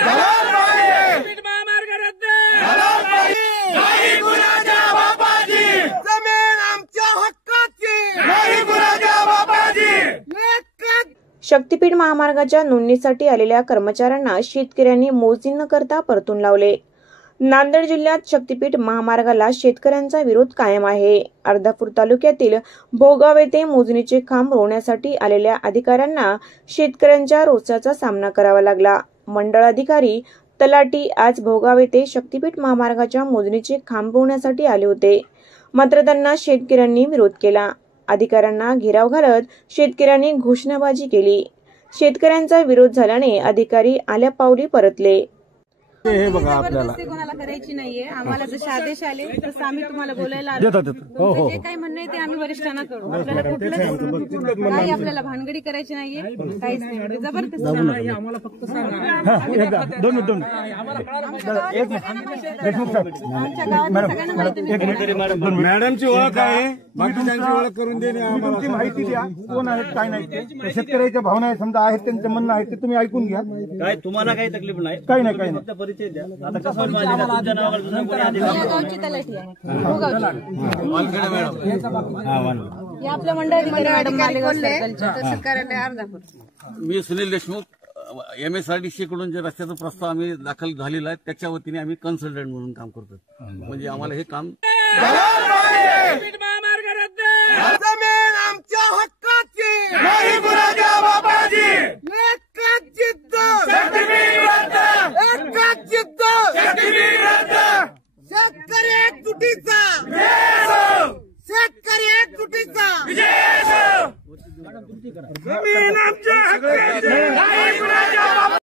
शक्तीपीठ महामार्ग रद्द नाही कुणाच्या बापाची जमीन आमच्या हक्काची नाही कुणाच्या बापाची। शक्तीपीठ महामार्गाच्या नोंदणीसाठी आलेल्या कर्मचाऱ्यांना शेतकऱ्यांनी मोजणी न करता परतून लावले। नांदेड जिल्ह्यात शक्तीपीठ महामार्गाला शेतकऱ्यांचा विरोध कायम आहे। अर्धापूर तालुक्यातील भोगाव येथे मोजणीचे काम रोवण्यासाठी आलेल्या अधिकाऱ्यांना शेतकऱ्यांच्या रोषाचा सामना करावा लागला। मंडळ अधिकारी तलाठी आज भोगाव येथे शक्तीपीठ महामार्गाच्या मोजणीचे काम रोवण्यासाठी आले होते, मात्र त्यांना शेतकऱ्यांनी विरोध केला। अधिकाऱ्यांना घेराव घालत शेतकऱ्यांनी घोषणाबाजी केली। शेतकऱ्यांचा विरोध झाल्याने अधिकारी आल्या पावली परतले। हे बघा आपल्याला कोणाला करायची नाहीये, आम्हाला जसे आदेश आले तसं आम्ही तुम्हाला बोलायला देतात। हो हो जे काही म्हणणं आहे ते आम्ही वरिष्ठांना करू। आपल्याला कुठलंच काही आपल्याला भानगडी करायची नाहीये, काहीच नाही। म्हणजे जबरदस्ती आम्हाला फक्त सांगा। दोन मॅडमची ओळख आहे, बाकीच्यांची ओळख करून देणे, तुमची माहिती द्या कोण आहेत काय नाही ते। शेतकऱ्याच्या भावना आहे समजा आहेत, त्यांचे म्हणणं आहे ते तुम्ही ऐकून घ्या। काय तुम्हाला काही तकलीफ नाही? काही नाही काही नाही। परिचय द्या। आता कसं तुमच्या नावावर दुसरं कोणी अधिकारी या गावची तलाठी आहे, भोगावची मॅडम। या आपल्या मंडळ अधिकारी मॅडम मालेगाव सर्कलच्या तहसील कार्यालय अर्धापूर। मी सुनील देशमुख, MSRDC कडून जे रस्त्याचा प्रस्ताव आम्ही दाखल झालेला आहे त्याच्या वतीने आम्ही कन्सल्टंट म्हणून काम करतो। म्हणजे आम्हाला हे काम महामार्ग रद्द जमीन आमच्या हक्काची नाही कुणाच्या बापाची।